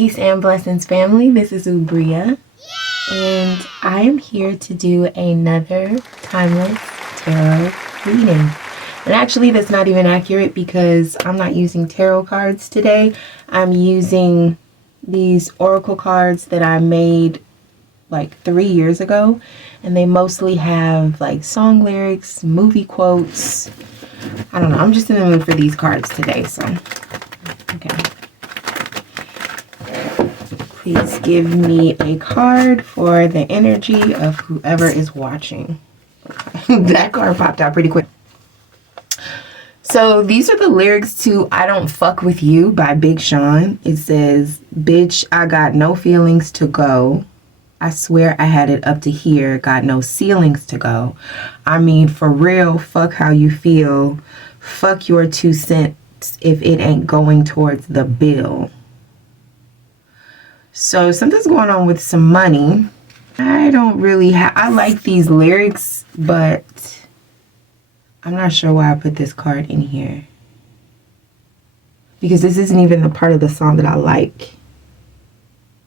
Peace and blessings, family. This is Oubria, and I am here to do another timeless tarot reading. And actually, that's not even accurate because I'm not using tarot cards today. I'm using these oracle cards that I made like 3 years ago, and they mostly have like song lyrics, movie quotes. I don't know. I'm just in the mood for these cards today, so okay. Please give me a card for the energy of whoever is watching. That card popped out pretty quick. So these are the lyrics to I Don't Fuck With You by Big Sean. It says, bitch, I got no feelings to go. I swear I had it up to here. Got no ceilings to go. I mean, for real, fuck how you feel. Fuck your 2 cents if it ain't going towards the bill. So something's going on with some money. I don't really I like these lyrics, but I'm not sure why I put this card in here. Because this isn't even the part of the song that I like.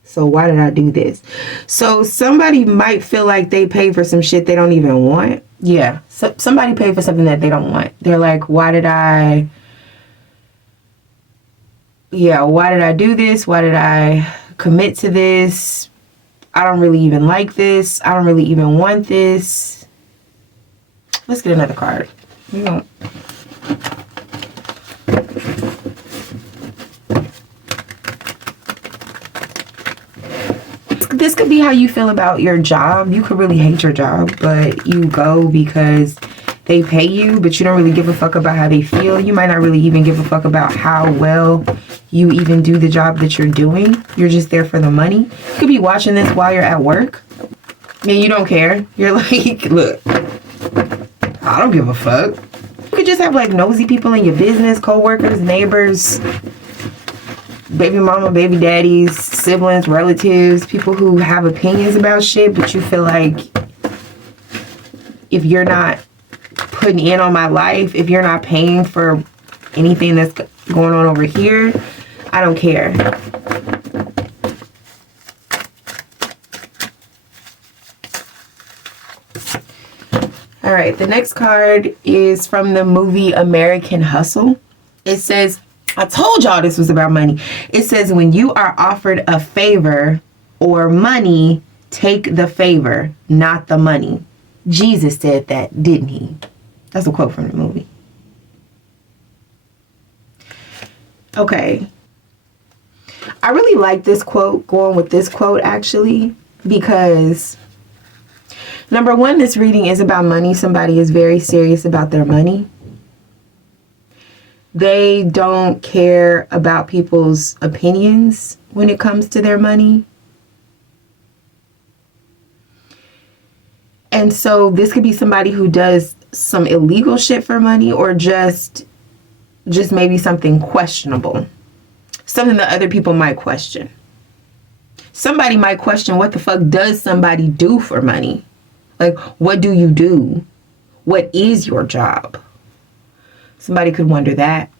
So why did I do this? So somebody might feel like they paid for some shit they don't even want. Yeah, so somebody paid for something that they don't want. They're like, why did I do this? Why did I commit to this? I don't really even like this. I don't really even want this. Let's get another card. We won't. This could be how you feel about your job. You could really hate your job, but you go because they pay you, but you don't really give a fuck about how they feel. You might not really even give a fuck about how well you even do the job that you're doing. You're just there for the money. You could be watching this while you're at work and you don't care. You're like, look, I don't give a fuck. You could just have like nosy people in your business, co-workers, neighbors, baby mama, baby daddies, siblings, relatives, people who have opinions about shit, but you feel like if you're not putting in on my life, if you're not paying for anything that's going on over here, I don't care. All right, the next card is from the movie American Hustle. It says, I told y'all this was about money. It says, when you are offered a favor or money, take the favor, not the money. Jesus said that, didn't he? That's a quote from the movie. Okay. I really like this quote, going with this quote actually, because number one, this reading is about money. Somebody is very serious about their money. They don't care about people's opinions when it comes to their money. And so this could be somebody who does some illegal shit for money, or just maybe something questionable. Something that other people might question. Somebody might question, what the fuck does somebody do for money? Like, what do you do? What is your job? Somebody could wonder that.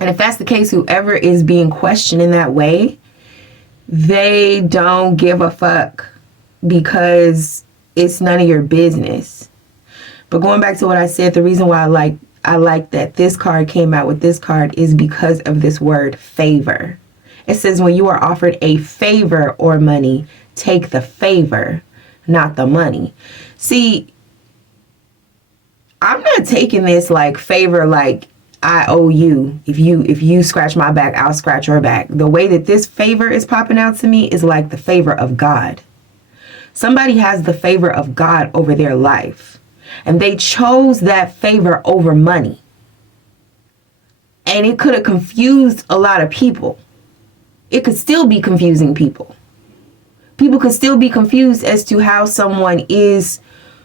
And if that's the case, whoever is being questioned in that way, they don't give a fuck because it's none of your business. But going back to what I said, the reason why I like that this card came out with this card is because of this word favor. It says when you are offered a favor or money, take the favor, not the money. See, I'm not taking this like favor, like I owe you. If you scratch my back, I'll scratch your back. The way that this favor is popping out to me is like the favor of God. Somebody has the favor of God over their life, and they chose that favor over money. And it could have confused a lot of people. It could still be confusing people. People could still be confused as to how someone is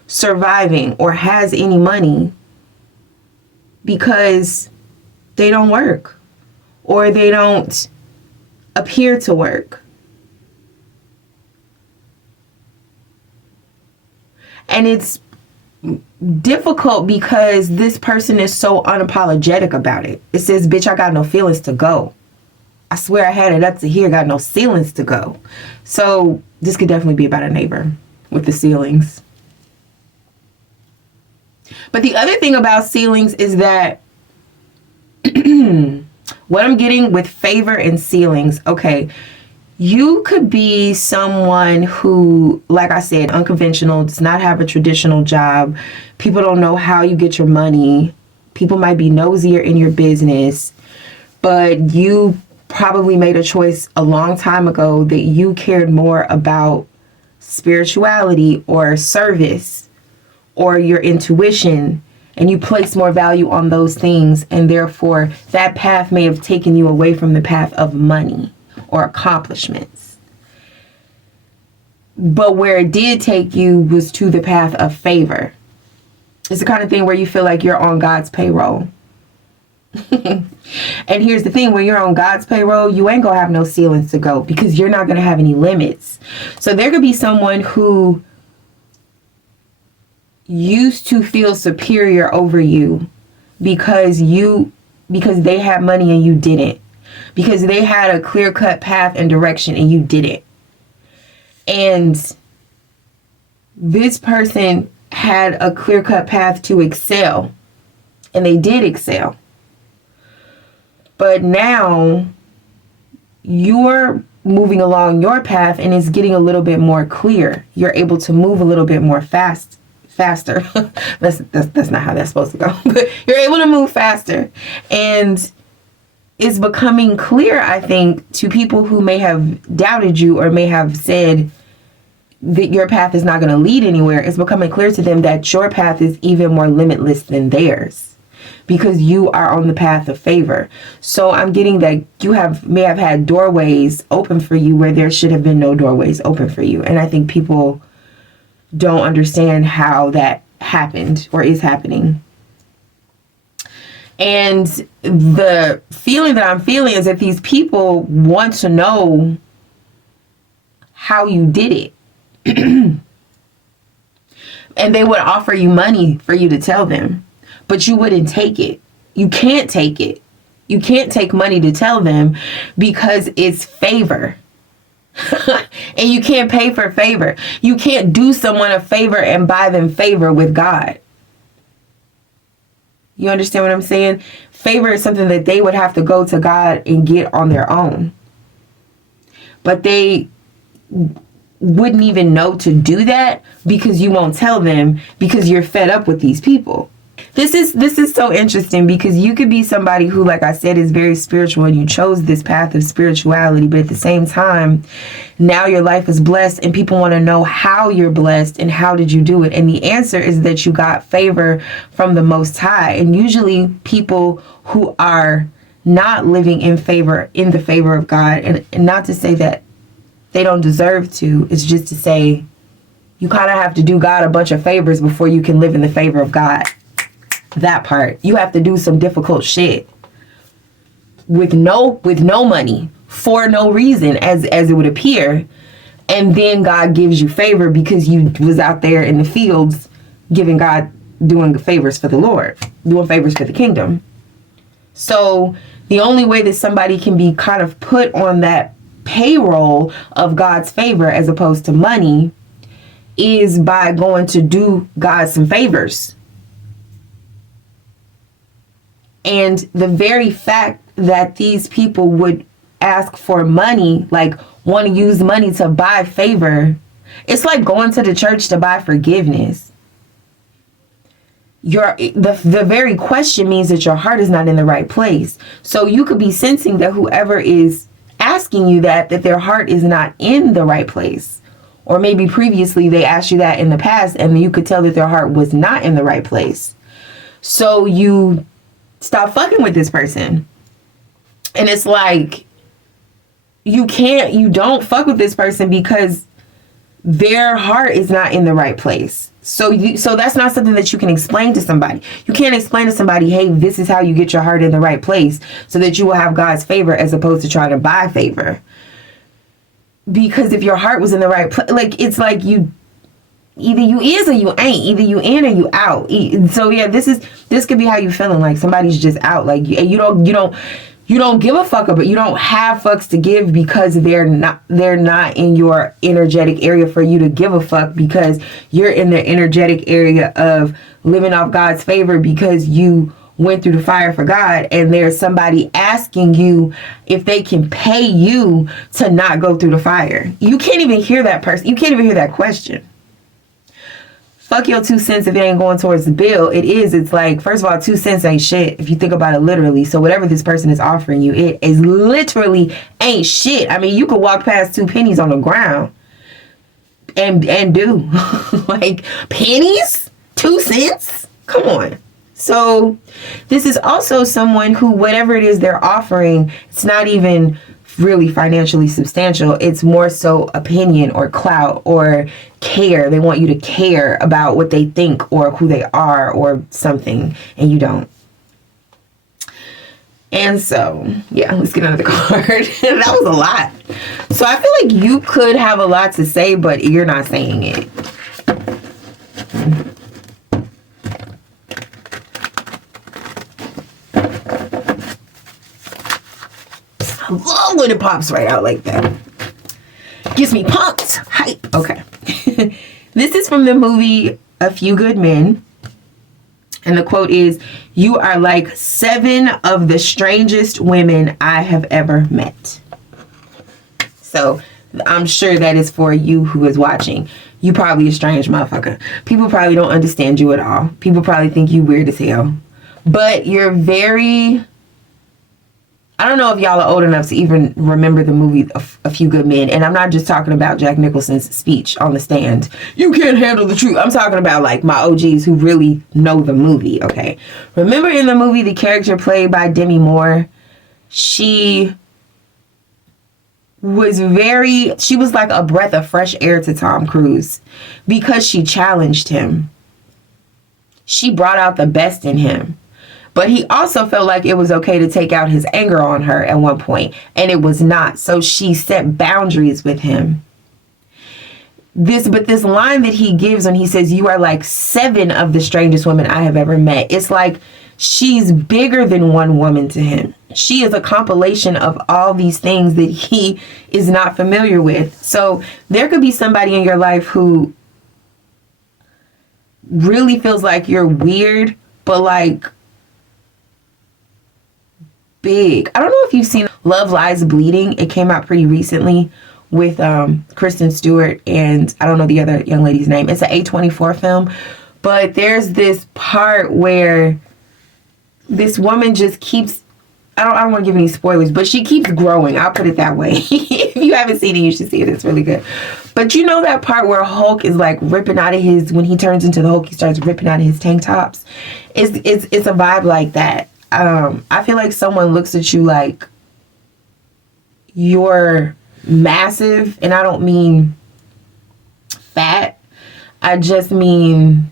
surviving or has any money because they don't work or they don't appear to work. And it's difficult because this person is so unapologetic about it. It says, bitch, I got no feelings to go. I swear I had it up to here, got no ceilings to go. So this could definitely be about a neighbor with the ceilings. But the other thing about ceilings is that what I'm getting with favor and ceilings, okay, you could be someone who, like I said, unconventional, does not have a traditional job. People don't know how you get your money. People might be nosier in your business, but you probably made a choice a long time ago that you cared more about spirituality or service or your intuition, and you place more value on those things, and therefore that path may have taken you away from the path of money or accomplishments. But where it did take you was to the path of favor. It's the kind of thing where you feel like you're on God's payroll. And here's the thing, when you're on God's payroll, you ain't gonna have no ceilings to go because you're not gonna have any limits. So there could be someone who used to feel superior over you because they had money and you didn't, because they had a clear-cut path and direction and you didn't. And this person had a clear-cut path to excel, and they did excel. But now you're moving along your path and it's getting a little bit more clear. You're able to move a little bit more faster. That's not how that's supposed to go. But you're able to move faster. And it's becoming clear, I think, to people who may have doubted you or may have said that your path is not going to lead anywhere. It's becoming clear to them that your path is even more limitless than theirs, because you are on the path of favor. So I'm getting that you may have had doorways open for you where there should have been no doorways open for you. And I think people don't understand how that happened or is happening. And the feeling that I'm feeling is that these people want to know how you did it. And they would offer you money for you to tell them, but you wouldn't take it. You can't take it. You can't take money to tell them because it's favor. And you can't pay for favor. You can't do someone a favor and buy them favor with God. You understand what I'm saying? Favor is something that they would have to go to God and get on their own. But they wouldn't even know to do that because you won't tell them, because you're fed up with these people. This is so interesting, because you could be somebody who, like I said, is very spiritual and you chose this path of spirituality, but at the same time, now your life is blessed and people want to know how you're blessed and how did you do it. And the answer is that you got favor from the Most High. And usually people who are not living in the favor of God, and not to say that they don't deserve to, it's just to say you kind of have to do God a bunch of favors before you can live in the favor of God. That part. You have to do some difficult shit with no money, for no reason, as it would appear. And then God gives you favor because you was out there in the fields doing favors for the Lord, doing favors for the kingdom. So the only way that somebody can be kind of put on that payroll of God's favor as opposed to money is by going to do God some favors. And the very fact that these people would ask for money, like want to use money to buy favor, it's like going to the church to buy forgiveness. The very question means that your heart is not in the right place. So you could be sensing that whoever is asking you that their heart is not in the right place. Or maybe previously they asked you that in the past and you could tell that their heart was not in the right place. So you stop fucking with this person. And it's like, you don't fuck with this person because their heart is not in the right place. So that's not something that you can explain to somebody. You can't explain to somebody, hey, this is how you get your heart in the right place so that you will have God's favor, as opposed to trying to buy favor. Because if your heart was in the right place, like, it's like either you is or you ain't, either you in or you out. So yeah, this could be how you feeling, like somebody's just out, like you you don't give a fuck about, you don't have fucks to give because they're not in your energetic area for you to give a fuck, because you're in the energetic area of living off God's favor because you went through the fire for God, and there's somebody asking you if they can pay you to not go through the fire. You can't even hear that person. You can't even hear that question. Fuck your 2 cents if it ain't going towards the bill. It's like, first of all, 2 cents ain't shit if you think about it literally. So whatever this person is offering you, it is literally ain't shit. I mean, you could walk past 2 pennies on the ground and do. Like, pennies? 2 cents? Come on. So this is also someone who, whatever it is they're offering, it's not even really financially substantial. It's more so opinion or clout or care. They want you to care about what they think or who they are or something, and you don't. And so, yeah, let's get another card. That was a lot. So I feel like you could have a lot to say, but you're not saying it. I love when it pops right out like that. Gets me pumped. Hype. Okay. This is from the movie A Few Good Men. And the quote is, "You are like 7 of the strangest women I have ever met." So I'm sure that is for you who is watching. You probably a strange motherfucker. People probably don't understand you at all. People probably think you weird as hell. But you're very... I don't know if y'all are old enough to even remember the movie A Few Good Men. And I'm not just talking about Jack Nicholson's speech on the stand. You can't handle the truth. I'm talking about like my OGs who really know the movie, okay? Remember in the movie, the character played by Demi Moore, she was like a breath of fresh air to Tom Cruise because she challenged him. She brought out the best in him. But he also felt like it was okay to take out his anger on her at one point, and it was not. So she set boundaries with him. This line that he gives when he says, "You are like 7 of the strangest women I have ever met." It's like she's bigger than one woman to him. She is a compilation of all these things that he is not familiar with. So there could be somebody in your life who really feels like you're weird, but like big. I don't know if you've seen Love Lies Bleeding. It came out pretty recently with Kristen Stewart and I don't know the other young lady's name. It's an A24 film. But there's this part where this woman just keeps... I don't want to give any spoilers, but she keeps growing. I'll put it that way. If you haven't seen it, you should see it. It's really good. But you know that part where Hulk is like ripping out of his... When he turns into the Hulk, he starts ripping out of his tank tops. It's a vibe like that. I feel like someone looks at you like you're massive, and I don't mean fat. I just mean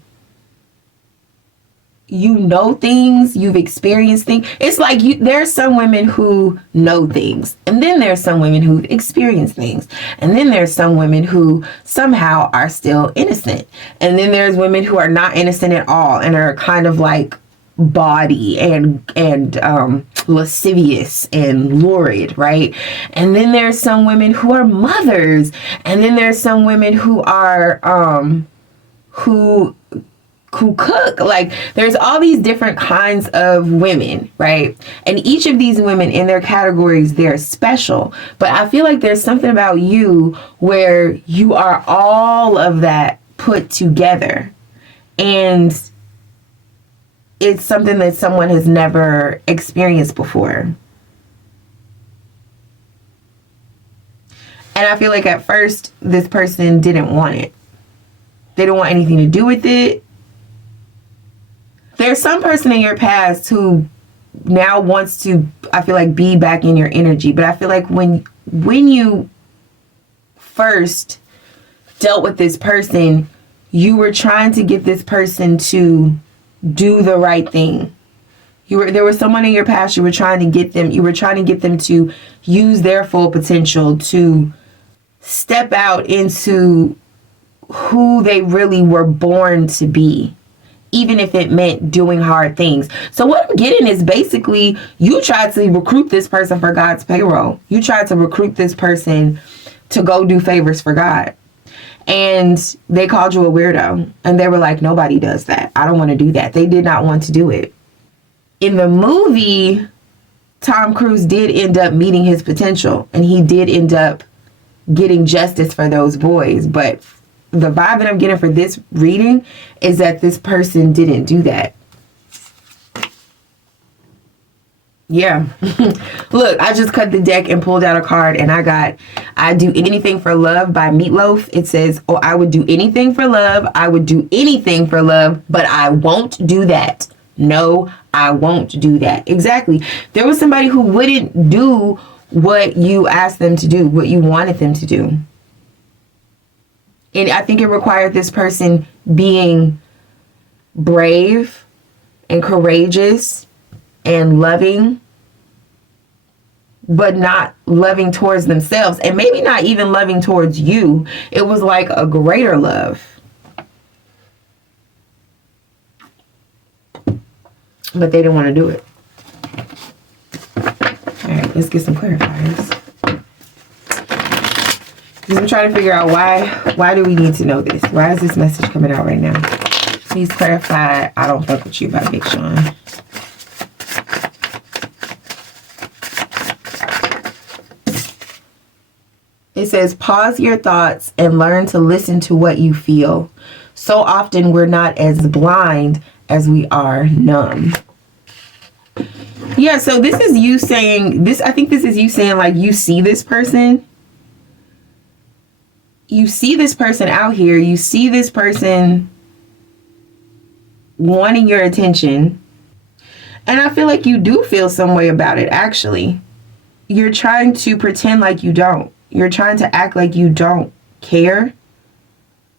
you know things, you've experienced things. It's like there's some women who know things, and then there's some women who experience things, and then there's some women who somehow are still innocent, and then there's women who are not innocent at all and are kind of like body and lascivious and lurid, right? And then there's some women who are mothers, and then there's some women who are who cook. Like there's all these different kinds of women, right? And each of these women in their categories, they're special. But I feel like there's something about you where you are all of that put together, and it's something that someone has never experienced before. And I feel like at first, this person didn't want it. They don't want anything to do with it. There's some person in your past who now wants to, I feel like, be back in your energy. But I feel like when you first dealt with this person, you were trying to get this person to do the right thing. There was someone in your past you were trying to get them to use their full potential, to step out into who they really were born to be. even if it meant doing hard things. So what I'm getting is basically you tried to recruit this person for God's payroll. You tried to recruit this person to go do favors for God. And they called you a weirdo. And they were like, nobody does that. I don't want to do that. They did not want to do it. In the movie, Tom Cruise did end up meeting his potential. And he did end up getting justice for those boys. But the vibe that I'm getting for this reading is that this person didn't do that. Yeah. Look, I just cut the deck and pulled out a card, and I got I Do Anything for Love by Meatloaf. It says, oh, I would do anything for love. I would do anything for love, but I won't do that. No, I won't do that. Exactly. There was somebody who wouldn't do what you asked them to do, what you wanted them to do. And I think it required this person being brave and courageous and loving, but not loving towards themselves, and maybe not even loving towards you. It was like a greater love. But they didn't want to do it. All right, let's get some clarifiers. Because I'm trying to figure out why do we need to know this? Why is this message coming out right now? Please clarify, I Don't Fuck With You by Big Sean. It says, pause your thoughts and learn to listen to what you feel. So often we're not as blind as we are numb. Yeah, so this is you saying, I think this is you saying, like, you see this person. You see this person out here. You see this person wanting your attention. And I feel like you do feel some way about it, actually. You're trying to pretend like you don't. You're trying to act like you don't care.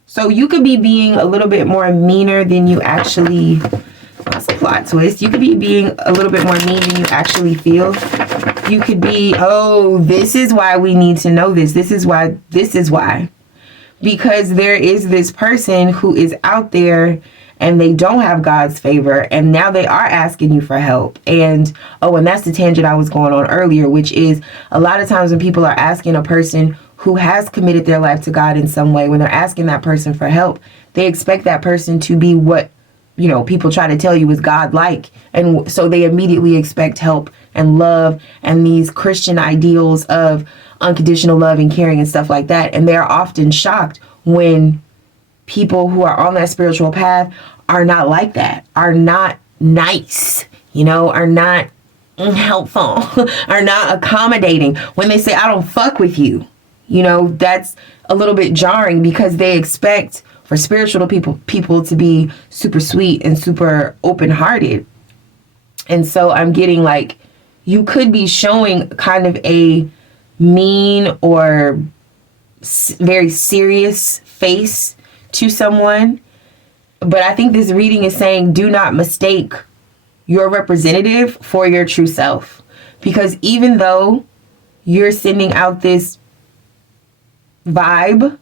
So you could be being a little bit more meaner than you actually... That's a plot twist. You could be being a little bit more mean than you actually feel. You could be, oh, this is why we need to know this. This is why. Because there is this person who is out there and they don't have God's favor, and now they are asking you for help. And that's the tangent I was going on earlier, which is a lot of times when people are asking a person who has committed their life to God in some way, when they're asking that person for help, they expect that person to be what, people try to tell you is God-like. And so they immediately expect help and love and these Christian ideals of unconditional love and caring and stuff like that. And they're often shocked when people who are on that spiritual path are not like that, are not nice, are not helpful, are not accommodating. When they say, I don't fuck with you, that's a little bit jarring, because they expect for spiritual people to be super sweet and super open-hearted. And so I'm getting like, you could be showing kind of a mean or very serious face to someone. But I think this reading is saying, do not mistake your representative for your true self. Because even though you're sending out this vibe,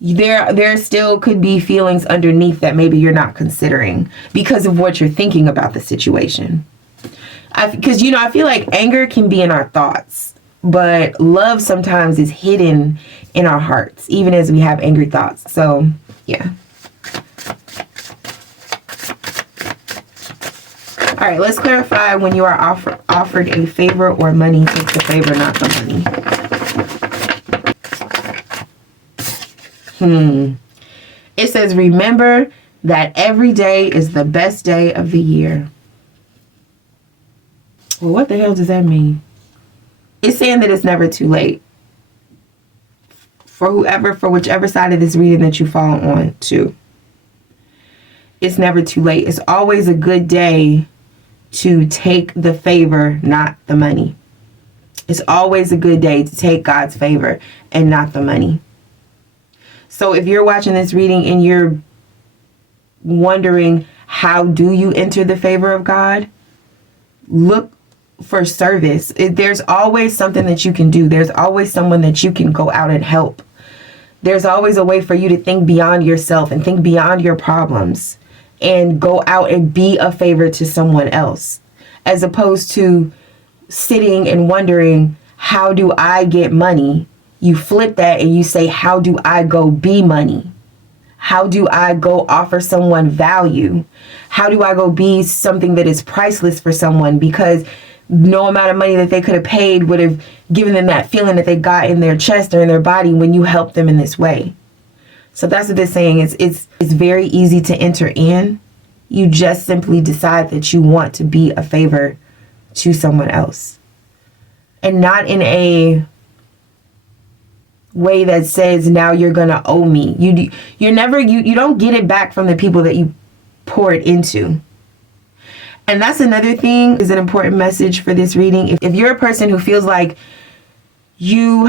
there still could be feelings underneath that maybe you're not considering because of what you're thinking about the situation. Because, I feel like anger can be in our thoughts, but love sometimes is hidden in our hearts, even as we have angry thoughts. So, yeah. All right, let's clarify when you are offered a favor or money. Take the favor, not the money. It says, remember that every day is the best day of the year. Well, what the hell does that mean? It's saying that it's never too late. For whichever side of this reading that you fall on to. It's never too late. It's always a good day to take the favor, not the money. It's always a good day to take God's favor and not the money. So if you're watching this reading and you're wondering, how do you enter the favor of God? Look for service. There's always something that you can do. There's always someone that you can go out and help. There's always a way for you to think beyond yourself and think beyond your problems and go out and be a favor to someone else, as opposed to sitting and wondering, how do I get money? You flip that and you say, how do I go be money? How do I go offer someone value? How do I go be something that is priceless for someone? Because no amount of money that they could have paid would have given them that feeling that they got in their chest or in their body when you help them in this way. So that's what they're saying. It's very easy to enter in. You just simply decide that you want to be a favor to someone else. And not in a way that says, now you're gonna owe me. You don't get it back from the people that you pour it into. And that's another thing, is an important message for this reading. If you're a person who feels like you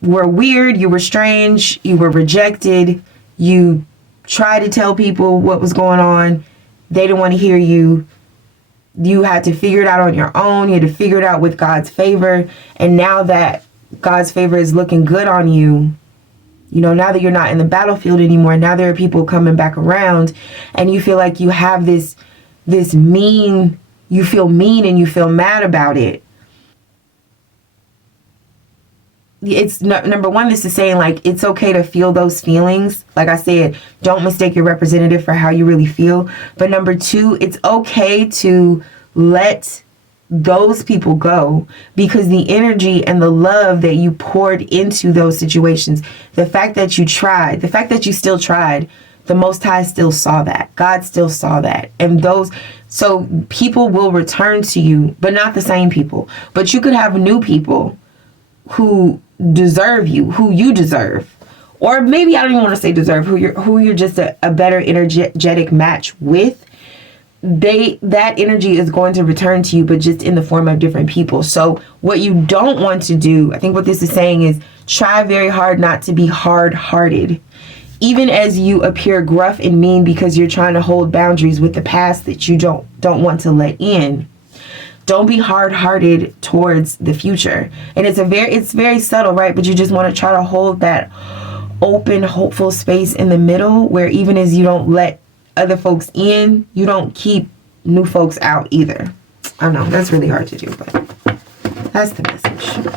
were weird, you were strange, you were rejected, you tried to tell people what was going on, they didn't want to hear you, you had to figure it out on your own, you had to figure it out with God's favor, and now that God's favor is looking good on you, now that you're not in the battlefield anymore, now there are people coming back around, and you feel like you have this mean, you feel mean and you feel mad about it. It's number one, this is saying, like, it's okay to feel those feelings. Like I said, don't mistake your representative for how you really feel. But number two, it's okay to let those people go, because the energy and the love that you poured into those situations, the fact that you tried, the fact that you still tried, the Most High still saw that. God still saw that. And so people will return to you, but not the same people. But you could have new people who deserve you, who you deserve. Or maybe I don't even want to say deserve, who you're just a better energetic match with. That energy is going to return to you, but just in the form of different people. So what you don't want to do, I think what this is saying is, try very hard not to be hard-hearted. Even as you appear gruff and mean because you're trying to hold boundaries with the past that you don't want to let in. Don't be hard-hearted towards the future. And it's very subtle, right? But you just want to try to hold that open, hopeful space in the middle, where even as you don't let other folks in, you don't keep new folks out either. I know that's really hard to do, but that's the message.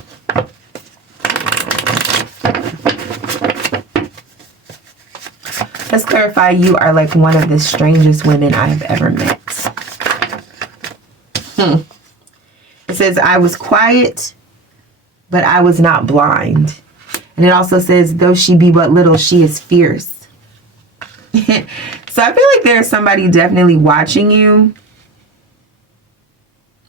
Let's clarify, you are like one of the strangest women I have ever met. It says, I was quiet, but I was not blind. And it also says, though she be but little, she is fierce. So I feel like there's somebody definitely watching you.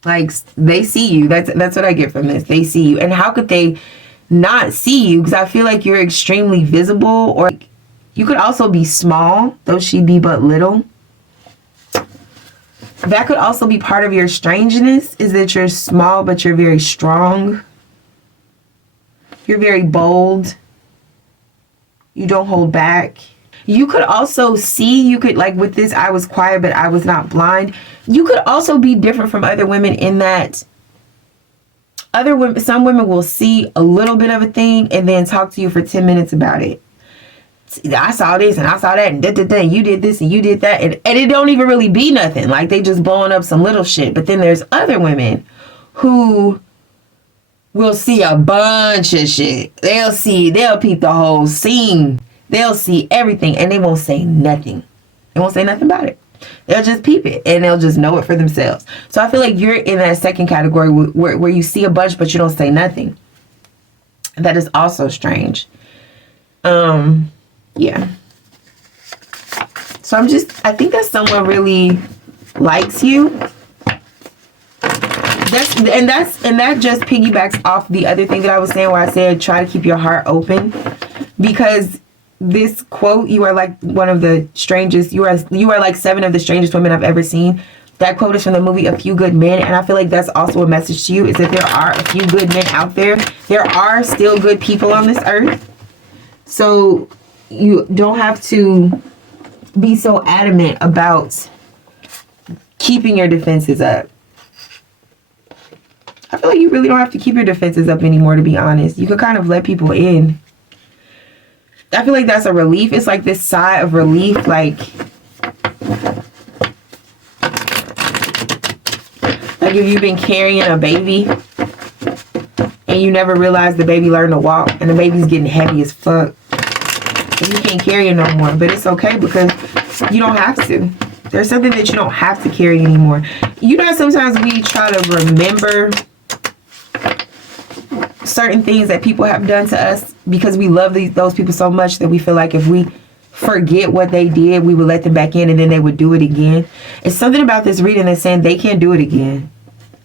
Like, they see you. That's what I get from this. They see you. And how could they not see you? Because I feel like you're extremely visible. Or you could also be small, though she be but little. That could also be part of your strangeness, is that you're small, but you're very strong. You're very bold. You don't hold back. You could also see, like with this, I was quiet, but I was not blind. You could also be different from other women in that some women will see a little bit of a thing and then talk to you for 10 minutes about it. I saw this and I saw that and you did this and you did that. And it don't even really be nothing. Like, they just blowing up some little shit. But then there's other women who will see a bunch of shit. They'll peep the whole scene. They'll see everything and they won't say nothing. They won't say nothing about it. They'll just peep it and they'll just know it for themselves. So I feel like you're in that second category where you see a bunch but you don't say nothing. That is also strange. Yeah. So I think that someone really likes you. That just piggybacks off the other thing that I was saying, where I said try to keep your heart open, because this quote, you are like one of the strangest, you are like 7 of the strangest women I've ever seen. That quote is from the movie A Few Good Men, and I feel like that's also a message to you, is that there are a few good men out there. There are still good people on this earth. So you don't have to be so adamant about keeping your defenses up. I feel like you really don't have to keep your defenses up anymore, to be honest. You could kind of let people in. I feel like that's a relief. It's like this sigh of relief, like, Like if you've been carrying a baby and you never realized the baby learned to walk and the baby's getting heavy as fuck. And you can't carry it no more. But it's okay because you don't have to. There's something that you don't have to carry anymore. You know, sometimes we try to remember certain things that people have done to us because we love those people so much that we feel like if we forget what they did, we would let them back in and then they would do it again. It's something about this reading that's saying they can't do it again.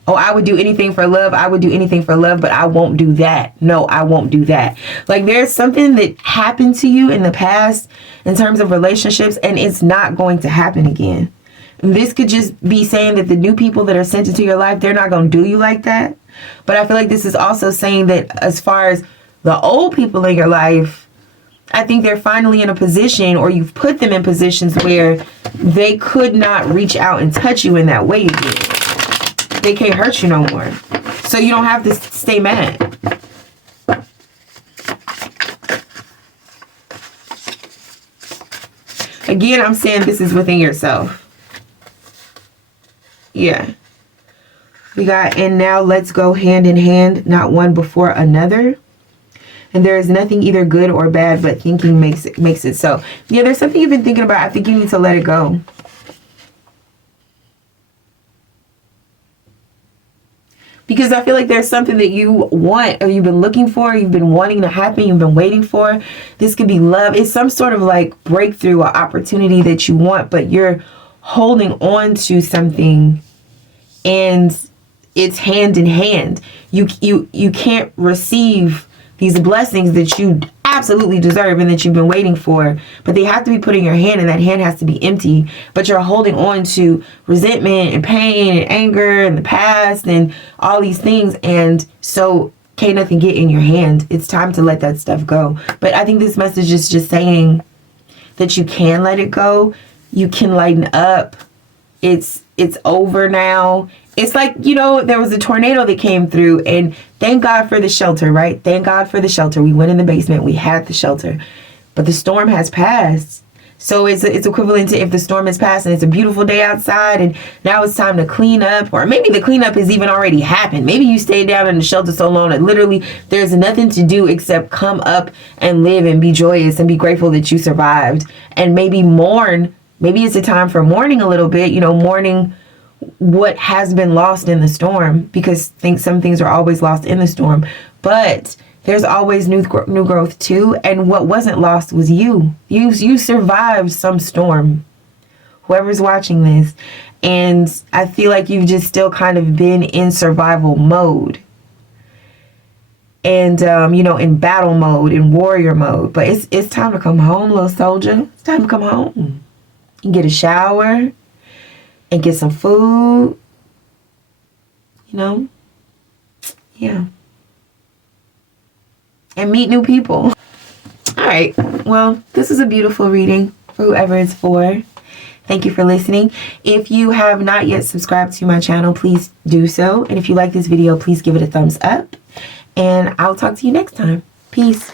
Oh, I would do anything for love. I would do anything for love, but I won't do that. No, I won't do that. Like there's something that happened to you in the past in terms of relationships and it's not going to happen again. And this could just be saying that the new people that are sent into your life, they're not going to do you like that. But I feel like this is also saying that as far as the old people in your life, I think they're finally in a position, or you've put them in positions where they could not reach out and touch you in that way again. They can't hurt you no more. So you don't have to stay mad. Again, I'm saying this is within yourself. Yeah. We got, and now let's go hand in hand, not one before another. And there is nothing either good or bad, but thinking makes it so. Yeah, there's something you've been thinking about. I think you need to let it go. Because I feel like there's something that you want or you've been looking for, you've been wanting to happen, you've been waiting for. This could be love. It's some sort of like breakthrough or opportunity that you want, but you're holding on to something and it's hand in hand. You can't receive these blessings that you absolutely deserve and that you've been waiting for, but they have to be put in your hand and that hand has to be empty. But you're holding on to resentment and pain and anger and the past and all these things, and so can't nothing get in your hand. It's time to let that stuff go. But I think this message is just saying that you can let it go. You can lighten up. It's over now. It's like, you know, there was a tornado that came through and thank God for the shelter, right? Thank God for the shelter. We went in the basement. We had the shelter. But the storm has passed. So it's equivalent to if the storm has passed and it's a beautiful day outside and now it's time to clean up. Or maybe the cleanup has even already happened. Maybe you stayed down in the shelter so long that literally there's nothing to do except come up and live and be joyous and be grateful that you survived. And maybe mourn. Maybe it's a time for mourning a little bit, you know, mourning what has been lost in the storm, because some things are always lost in the storm, but there's always new growth too. And what wasn't lost was you survived some storm, whoever's watching this. And I feel like you've just still kind of been in survival mode and you know, in battle mode, in warrior mode. But it's time to come home, little soldier. It's time to come home and get a shower and get some food, you know? Yeah. And meet new people. All right. Well, this is a beautiful reading for whoever it's for. Thank you for listening. If you have not yet subscribed to my channel, please do so. And if you like this video, please give it a thumbs up. And I'll talk to you next time. Peace.